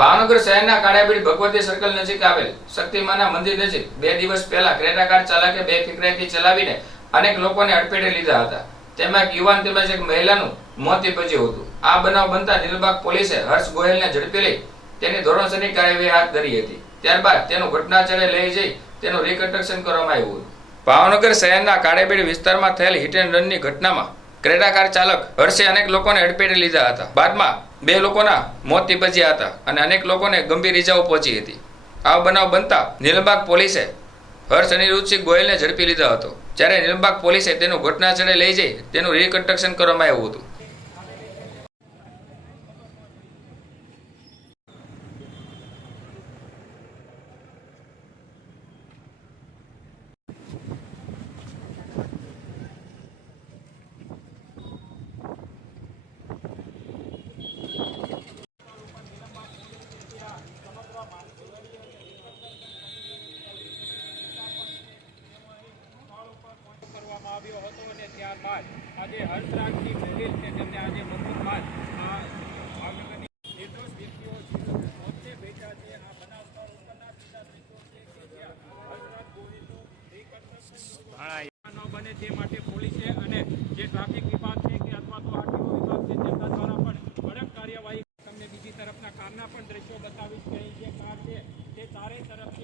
ભાવનગર શહેરના કાળાબીડ ભગવતી સર્કલ નજીક આવેલ શક્તિમાના મંદિર નજીક બે દિવસ પહેલા ક્રેટા કાર ચાલકે બે ફિકરાઈથી ચલાવીને અનેક લોકોને અડફેટે લીધા હતા. તેમાં એક યુવાન તેમજ એક મહિલાનું મોત નિપજ્યું હતું. આ બનાવ બનતા નીલબાગ પોલીસે હર્ષ ગોયલને ઝડપી લઈ તેની ધોરણસરની કાર્યવાહી હાથ ધરી હતી. ત્યારબાદ તેનું ઘટનાસ્થળે લઈ જઈ તેનું રિકન્સ્ટ્રક્શન કરવામાં આવ્યું હતું. ભાવનગર શહેરના કાળેબીડ વિસ્તારમાં થયેલ હિટ એન્ડ રનની ઘટનામાં ક્રેટા કાર ચાલક હર્ષે અનેક લોકોને હડપેટે લીધા હતા. બાદમાં બે લોકોના મોત નિપજ્યા હતા અને અનેક લોકોને ગંભીર ઇજાઓ પહોંચી હતી. આ બનાવ બનતા નીલબાગ પોલીસે હર્ષ અનિરુદ્ધસિંહ ગોયલને ઝડપી લીધો હતો. જ્યારે નીલબાગ પોલીસે તેનું ઘટનાસ્થળે લઈ જઈ તેનું રિકન્સ્ટ્રક્શન કરવામાં આવ્યું હતું કરવામાં આવ્યો હતો અને ત્યારબાદ આજે હર્ષરાજસિંહ મેડિલ છે તેમને આજે આ ભાવનગરની નિર્દોષ વ્યક્તિઓ મોતને બેઠા છે આ બનાવ પર ઉપરના દ્રશ્યો છે કે જ્યાં હર્ષરાજ ગોહિલનું reconstruction ન બને તે માટે પોલીસે અને જે ટ્રાફિક વિભાગ છે કે અથવા તો આરટીઓ વિભાગ છે તેમના દ્વારા પણ કડક કાર્યવાહી તમને બીજી તરફના કારના પણ દ્રશ્યો બતાવીશ કે અહીં જે કાર છે તે ચારેય તરફથી